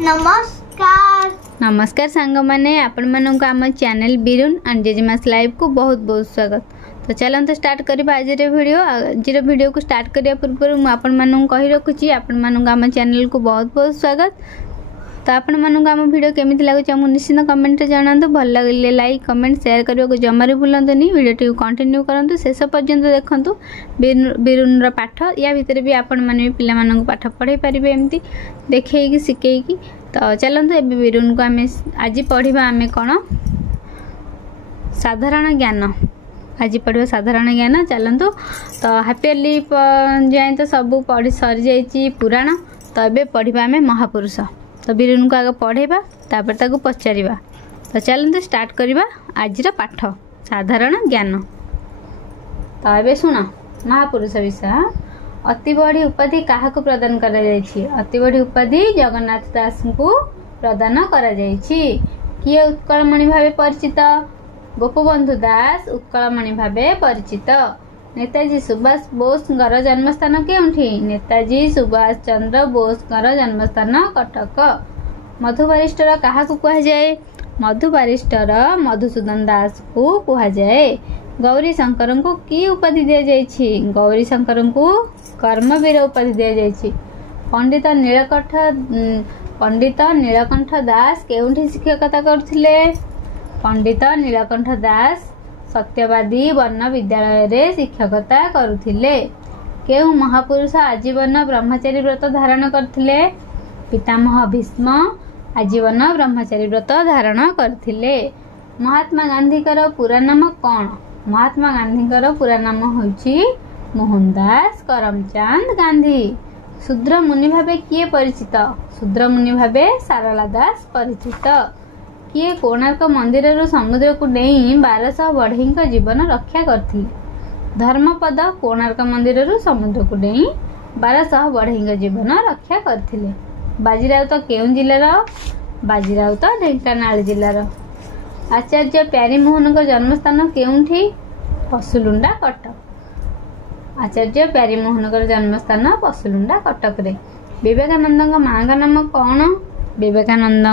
नमस्कार नमस्कार सांग मैंने आपण मानक आम चैनल बिरुन एंड जेजेमास लाइव को बहुत बहुत स्वागत। तो चलते स्टार्ट करवा आज वीडियो को स्टार्ट करने पूर्व मुझे कही रखुची आपण मानक आम चैनल को बहुत बहुत स्वागत। तो आपण मानक आम वीडियो केमी लगुच निश्चित कमेंट जनातु भल लगे लाइक कमेंट शेयर करने को जमार भूलुनी वीडियो कंटिन्यू करूँ शेष पर्यंत देखूँ बिरुन पाठ या भितर भी आपण मैंने पिला पाठ पढ़े पारे एमती देखे शिखेकी। तो चलते ए बिरुन को आम आज पढ़ा आम कौन साधारण ज्ञान आज पढ़ा साधारण ज्ञान चलतु। तो हापियरली जाए तो सब पढ़ी सरी जाइए पुराण। तो ये पढ़ा आम महापुरुष। तो बिरुन को आगे पढ़ेबा तापर ताको पचारिबा। तो चलते स्टार्ट करवा आज पाठ साधारण ज्ञान। तो ये शुण महापुरुष विषय अति बड़ी उपाधि क्या प्रदान करा जायछि? अति बड़ी उपाधि जगन्नाथ दास को प्रदान करा जायछि। किए उत्कलमणि भावे परिचित? गोपबंधु दास उत्कलमणि भावे परिचित। नेताजी सुभाष बोसଙ୍କର जन्मस्थान केउठी? नेताजी सुभाष चंद्र बोसଙ୍କର जन्मस्थान कटक। मधु बारिस्टर क्या कह जाए? मधु बारिस्टर मधुसूदन दास को कह जाए। गौरी शंकर को की उपाधि दि जाइछि? गौरी शंकर को कर्मवीर उपाधि दि जाइछि। पंडित नीलकंठ दास केउठी शिक्षकता करथिले? पंडित नीलकंठ दास सत्यवादी वर्ण विद्यालय रे शिक्षकता करुथिले। केउ महापुरुष आजीवन ब्रह्मचारी व्रत धारण करथिले? पितामह भीष्म आजीवन ब्रह्मचारी व्रत धारण करथिले। महात्मा गांधी पूरा नाम कौन? महात्मा गांधी पूरा नाम होछि मोहनदास करमचंद गांधी। शूद्र मुनि भावे किए परिचित? शूद्र मुनि भावे सारला दास परिचित। किए कोणार्क मंदिर समुद्र को डेई 1200 बढ़ई जीवन रक्षा करथिले? धर्मपद कोणार्क मंदिर समुद्र को डेई 1200 बढ़ई जीवन रक्षा करथिले। बाजीराउत केउं जिल्लार? बाजीराउत ढेंकानाल जिल्लार। आचार्य प्यारीमोहन जन्मस्थान केउंठी? पशुलुंडा कटक। आचार्य प्यारीमोहन जन्मस्थान पशुलुंडा कटक रे। विवेकानंद माँ का नाम कौन? विवेकानंद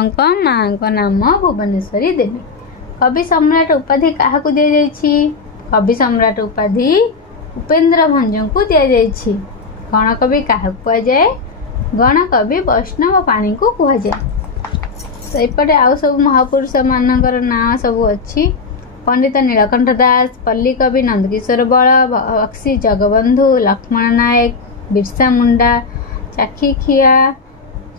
माँ का नाम भुवनेश्वरी देवी। कवि सम्राट उपाधि क्या दि जाइछि? कवि सम्राट उपाधि उपेन्द्र भंज को दि जाइछि। गण कवि क्या कह जाए? गण कवि वैष्णव पाणी को कह जाए। तो एपटे आउ सब महापुरुष मानकर नाम सब अच्छी। पंडित नीलकंठ दास, पल्ली कवि नंदकिशोर बल, बक्सी जगबंधु, लक्ष्मण नायक, बिरसा मुंडा, चाखीखिया,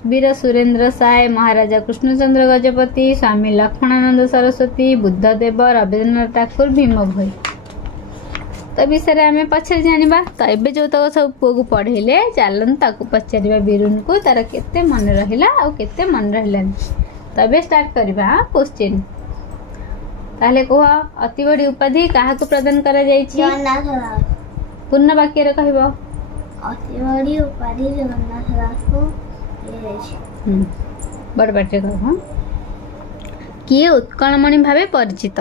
वीर सुरेंद्र साय, महाराजा कृष्णचंद्र गजपति, स्वामी लक्ष्मणानंद सरस्वती, बुद्धदेव, रवीन्द्रनाथ ठाकुर, भीम भोई। तो विषय आम पछे जाना। तो ये जो तक सब पुआ को पढ़ेले चलते पचार बिरुन को तार केते मन रहिला आ केते मन रहिलानी। तो ये स्टार्ट करवा क्वेश्चन। ताहले कह अति बड़ी उपाधि क्या प्रदान करा जायछि? पूर्ण वाक्य रे कहबो। अति बड़ी उपाधि जगन्नाथ दास को बड़ बाटे कह। किए उत्कलमणि भावे परिचित?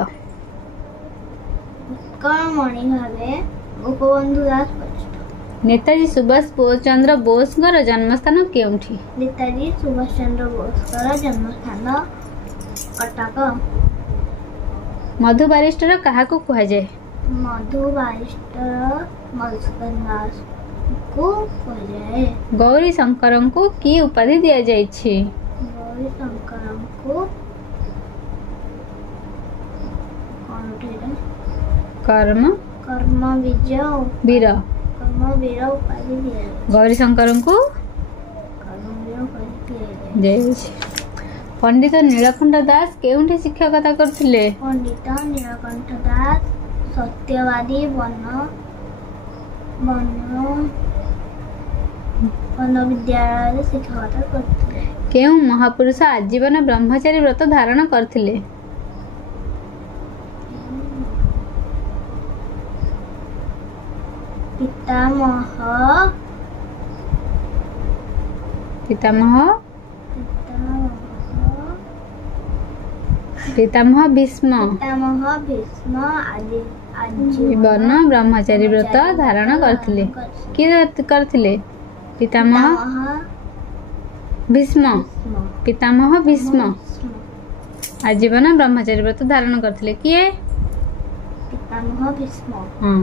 उत्कलमणि भावे गोपबंधु दास परिचित। नेताजी सुभाष चंद्र बोसଙ୍କର जन्मस्थान केउठी? नेताजी सुभाष चंद्र बोसଙ୍କର जन्मस्थान कटक। मधु बारिस्टर क्या कह जाए? मधु बारिस्टर मधुसूदन दास को कह जाए। गौरी शंकर को की उपाधि दि जाइछि? गौरी शंकर को कर्म वीर उपाधि दिया। गौरी शंकर को कर्मवीर उपाधि दिया। पंडित नीलकंठ दास केउठी शिक्षकता करथिले? पंडित नीलकंठ दास सत्यवादी वर्ण विद्यालय शिक्षकता करथिले। केउं महापुरुष आजीवन ब्रह्मचारी व्रत धारण करथिले? पितामह भीष्म आजीवन ब्रह्मचारी व्रत धारण करथिले। किए करथिले? पितामह भीष्म भीष्म पितामह भीष्म आजीवन ब्रह्मचारी व्रत धारण करथिले किए पितामह भीष्म हाँ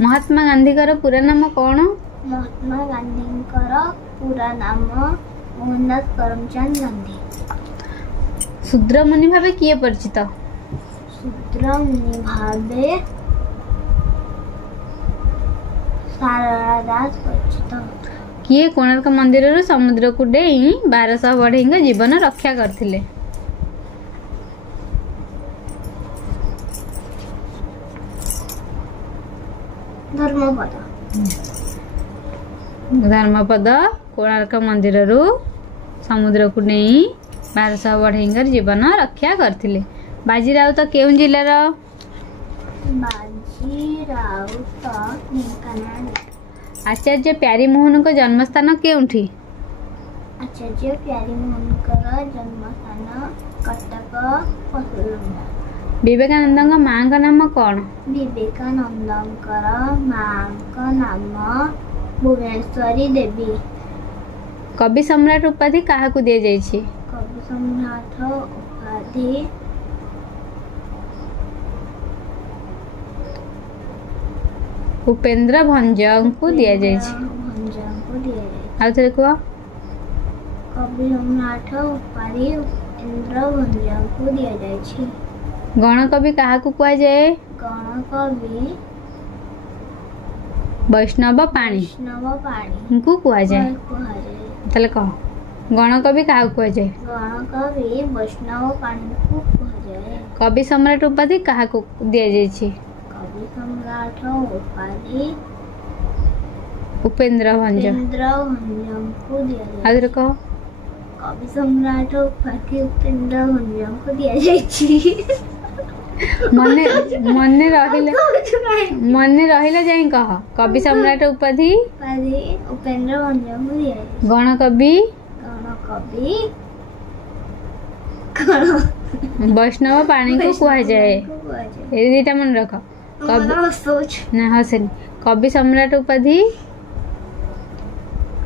महात्मा गांधीकर पूरा नाम कौन महात्मा गांधींकर पूरा नाम मोहनदास करमचंद गांधी शूद्र मुनि भावे किए परिचित शूद्र मुनि भावे सारला दास परिचित किए कोणार्क मंदिर समुद्र को डेई 1200 बढ़ई जीवन रक्षा करथिले धर्मपद धर्मपद कोणार्क मंदिर समुद्र को नहीं 1200 बढ़ई जीवन रक्षा करथिले बाजी राउत केउं जिल्लार बाजी राउत ढेंकानाल आचार्य प्यारीमोहन को जन्मस्थान केउंठी आचार्य प्यारीमोहनकर जन्मस्थान कटक पसुलुंडा विवेकानंद माँ का नाम कौन विवेकानंदकर मां नाम भुवनेश्वरी देवी कवि सम्राट उपाधि काहाकू दिया जायछि कवि सम्राट उपाधि उपेंद्र भंज को दिया जायछि भंजको दिया जाए आउ थरे कुआ कवि सम्राट उपाधि उपेंद्र भंजको दिया जाए गण कवि काहाकू कुआ जाए गण कवि वैष्णव पाणी वैष्णव पाणी को कुआ जाए कुहाଯାଏ तले कह गण कवि काहाकू कुआ जाए गण कवि वैष्णव पाणी को कुहाଯାଏ कवि सम्राट उपाधि काहाकू दिया जायछि कवि सम्राट उपाधि उपेंद्र भंज उपेंद्र भंजको दिया जाए आउ थरे कह कवि सम्राट उपाधि उपेंद्र भंजको दिया जाए मने मने रहिला जाई कह कवि सम्राट उपाधि उपाधि उपेंद्र भंजको दिया जाए गण कवि गण कवि गण वैष्णव पाणी को कुआ जाए ए दीटा मन रख कवि सोच ना हसेन कवि सम्राट उपाधि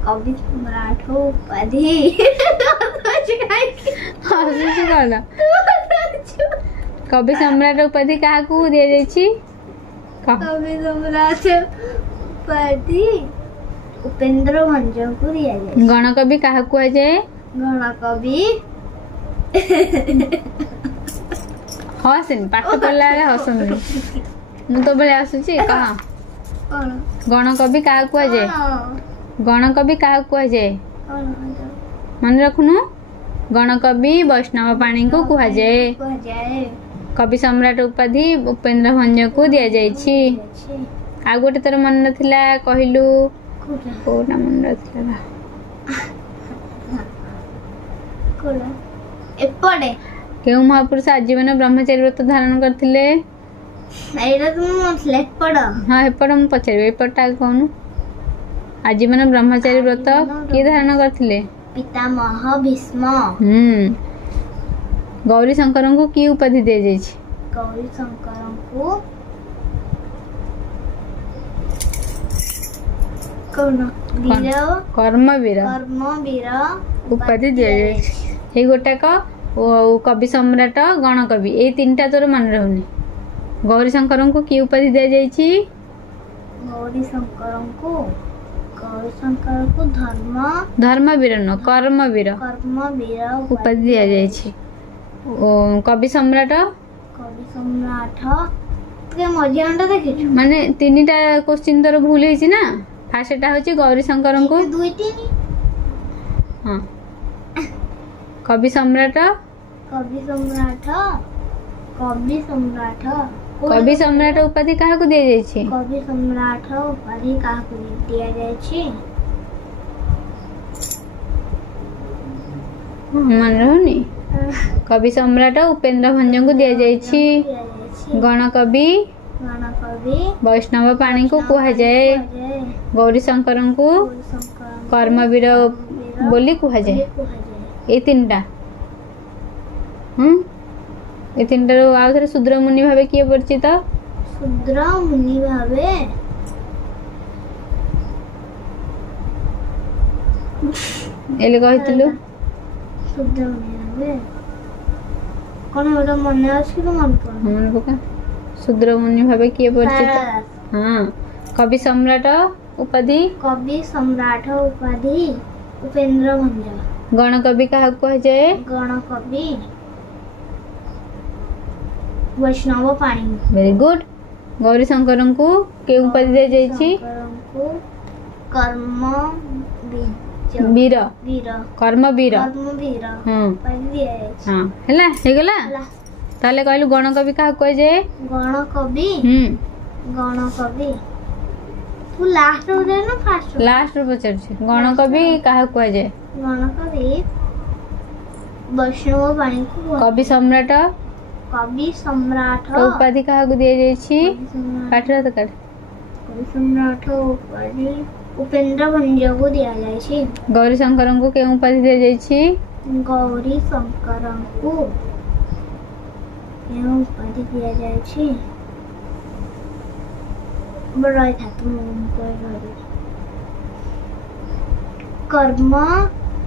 कवि सम्राट उपाधि हसुची कल कवि सम्राट उपाधि काहाकू दिया जायछि कह कवि सम्राट उपाधि उपेंद्र भंजको दिया जाए गण कवि काहाकू कुआ जाए गण कवि हसेन पाठ पढ़ला रे हसन मु तो बले आसुची कह कौन गण कवि काहाकू कुआ जाए गण कवि काहाकू कुआ जाए मन रखनु गण कवि वैष्णव पाणी को कुआ जाए कुहाଯାଏ कवि सम्राट उपाधि उपेंद्र भंज को दिया जायछि आ गोटे तोर मन नथिला कहिलु कोना मन नथिला कोला एपड़े केउ महापुरुष आजीवन ब्रह्मचारी व्रत धारण करथिले एटा तुम स्लेट पड़ हाँ एपट मु पचारे एपटा कहनु आजीवन ब्रह्मचारी व्रत किए धारण करथिले पितामह भीष्म गौरी शंकर को की उपाधि दिया जायछि गौरी शंकर को कौन वीर कर्मवीर कर्मवीर उपाधि दिया जायछि ए गोटाक कवि सम्राट गण कवि ए तीनटा तोर मन रहउनी गौरी शंकर को की उपाधि दिया जायछि गौरी शंकर को धर्मवीर न कर्मवीर उपाधि दिया जायछि कवि सम्राट के मजियाटा देखिछु माने तीनटा क्वेश्चन तोर भूल हेछि ना फार्स्टटा होछि गौरी शंकर को दुई तीन हां कवि सम्राट कवि सम्राट उपाधि काहा को दिया जायछि कवि सम्राट उपाधि काहा को दिया जायछि मन रहनी कवि सम्राट उपेंद्र भंज को दिया जायछि गण कवि वैष्णव पाणी को कुहा जाए गौरी शंकर को कर्मवीर बोली कुहा जाए ए तीनटा ए तीनटा रो आउ थरे शूद्र मुनि भाबे किए परिचित शूद्र मुनि भाबे एले कहितलु ସୁଦ୍ରମୁନି ଭାବେ କଣ ଗୋଟେ ମନେ ଅଛି କି ମନେ ପଡୁନି। ମନେ ପକା। ଶୂଦ୍ରମୁନି ଭାବେ କିଏ ପରିଚିତ? ହଁ। କବି ସମ୍ରାଟ ଉପାଧି? କବି ସମ୍ରାଟ ଉପାଧି ଉପେନ୍ଦ୍ର ଭଞ୍ଜ। ଗଣକବି କାହାକୁ କୁହାଯାଏ? ଗଣକବି ବୈଷ୍ଣବ ପାଣି। Very good. ଗୌରୀଶଙ୍କରଙ୍କୁ କେଉଁ ଉପାଧି ଦିଆଯାଇଛି? ଶଙ୍କରଙ୍କୁ କର୍ମ ବୀର। ବୀର କର୍ମବୀର। କର୍ମବୀର ହଁ ଉପାଧି ଦିଆଯାଇଛି। ହଁ ହେଲା ହେଇଗଲା। ହେଲା। ତାହେଲେ କହିଲୁ ଗଣକବି କାହାକୁ କୁହାଯାଏ? ଗଣକବି ଗଣକବି ତୁ ଲାଷ୍ଟ ରୁ ନା ଫାଷ୍ଟ? ଲାଷ୍ଟ ରୁ ପଚାରୁଛି। ଗଣକବି କାହାକୁ କୁହାଯାଏ? ଗଣକବି ବୈଷ୍ଣବ ପାଣିକୁ କବି ସମ୍ରାଟ କବି ସମ୍ରାଟ ଉପାଧି କାହାକୁ ଦିଆଯାଇଛି? କାଟରେ ତ କାଟ। କବି ସମ୍ରାଟ ଉପାଧି ଉପେନ୍ଦ୍ର ଭଞ୍ଜକୁ ଦିଆଯାଇଛି। ଗୌରୀଶଙ୍କରଙ୍କୁ କେଉଁ ଉପାଧି ଦିଆଯାଇଛି? ଗୌରୀ ଶଙ୍କରଙ୍କୁ କେଉଁ ଉପାଧି ଦିଆଯାଇଛି? ରହିଥା କର୍ମ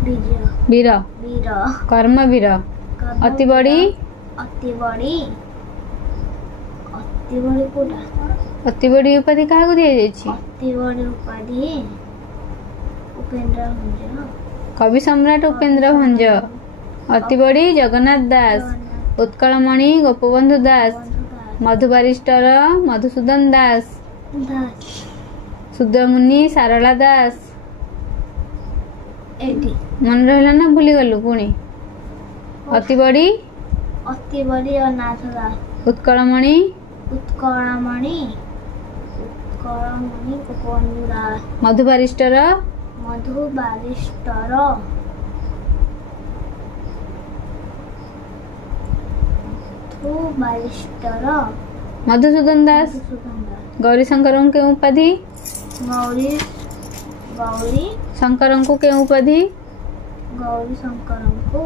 ବୀର। ବୀର କର୍ମବୀର। ଅତି ବଡି ଅତି ବଡି କୋଉଟା? ଅତି ବଡି ଉପାଧି କାହାକୁ ଦିଆଯାଇଛି? ଅତି ବଡି ଉପାଧି ଉପେନ୍ଦ୍ର ଭଞ୍ଜ। କବି ସମ୍ରାଟ ଉପେନ୍ଦ୍ର ଭଞ୍ଜ। ଅତି ବଡି ଜଗନ୍ନାଥ ଦାସ। ଉତ୍କଳମଣି ଗୋପବନ୍ଧୁ ଦାସ। ମଧୁ ବାରିଷ୍ଟର ମଧୁସୂଦନ ଦାସ। ଶୂଦ୍ରମୁନି ସାରଳା ଦାସ। ମନେ ରହିଲା ନା ଭୁଲିଗଲୁ ପୁଣି? ଅତି ବଡି ଅନାଥ ଦାସ। ଉତ୍କଳମଣି ଗୋପବନ୍ଧୁ ଦାସ। ମଧୁ ବାରିଷ୍ଟର ମଧୁସୂଦନ ଦାସ। ଗୌରୀଶଙ୍କରଙ୍କୁ କେଉଁ ଉପାଧି? ଗୌରୀ ଶଙ୍କରଙ୍କୁ କେଉଁ ଉପାଧି? ଗୌରୀଶଙ୍କରଙ୍କୁ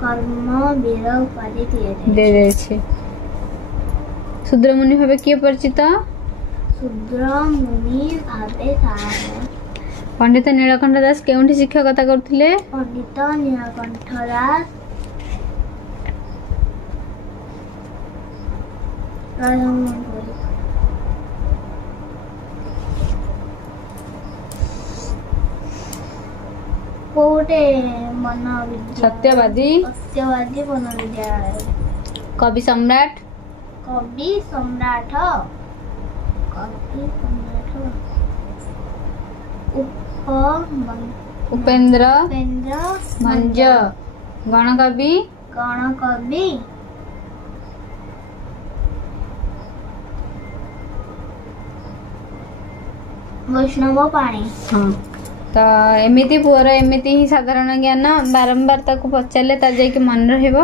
କର୍ମବୀର ଉପାଧି ଦିଆଯାଇଛି। ଶୂଦ୍ରମୁନି ଭାବେ କିଏ ପରିଚିତ? ଶୂଦ୍ରମୁନି ଭାବେ ପଣ୍ଡିତ ନୀଳକଣ୍ଠ ଦାସ କେଉଁଠି ଶିକ୍ଷକତା କରୁଥିଲେ? ପଣ୍ଡିତ ନୀଳକଣ୍ଠ ଦାସ କୋଉଟେ ସତ୍ୟବାଦୀ ବନ ବିଦ୍ୟାଳୟ। କବି ସମ୍ରାଟ ଉପେନ୍ଦ୍ର ଭଞ୍ଜ। ଗଣକବି ବୈଷ୍ଣବ ପାଣି। ହଁ ତ ଏମିତି ପୁଅର ଏମିତି ହିଁ ସାଧାରଣ ଜ୍ଞାନ ବାରମ୍ବାର ତାକୁ ପଚାରିଲେ ତାର ଯାଇକି ମନେ ରହିବ।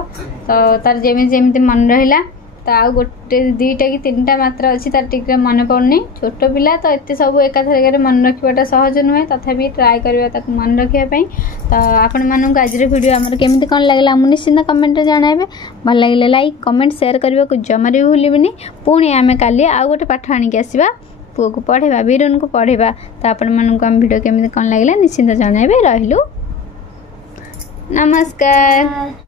ତ ତାର ଯେମିତି ଯେମିତି ମନେ ରହିଲା। ତ ଆଉ ଗୋଟେ ଦୁଇଟା କି ତିନିଟା ମାତ୍ର ଅଛି ତାର ଟିକେ ମନେ ପଡୁନି। ଛୋଟ ପିଲା ତ ଏତେ ସବୁ ଏକାଥରକରେ ମନେ ରଖିବାଟା ସହଜ ନୁହେଁ। ତଥାପି ଟ୍ରାଏ କରିବା ତାକୁ ମନେ ରଖିବା ପାଇଁ। ତ ଆପଣମାନଙ୍କୁ ଆଜିର ଭିଡ଼ିଓ ଆମର କେମିତି କ'ଣ ଲାଗିଲା ମୁଁ ନିଶ୍ଚିନ୍ତ କମେଣ୍ଟରେ ଜଣାଇବେ। ଭଲ ଲାଗିଲେ ଲାଇକ୍ କମେଣ୍ଟ ସେୟାର କରିବାକୁ ଜମାରେ ବି ଭୁଲିବେନି। ପୁଣି ଆମେ କାଲି ଆଉ ଗୋଟେ ପାଠ ଆଣିକି ଆସିବା। ପୁଅକୁ ପଢ଼େଇବା ବିରୁନକୁ ପଢ଼େଇବା। ତ ଆପଣମାନଙ୍କୁ ଆମ ଭିଡ଼ିଓ କେମିତି କ'ଣ ଲାଗିଲା ନିଶ୍ଚିନ୍ତ ଜଣାଇବେ। ରହିଲୁ ନମସ୍କାର।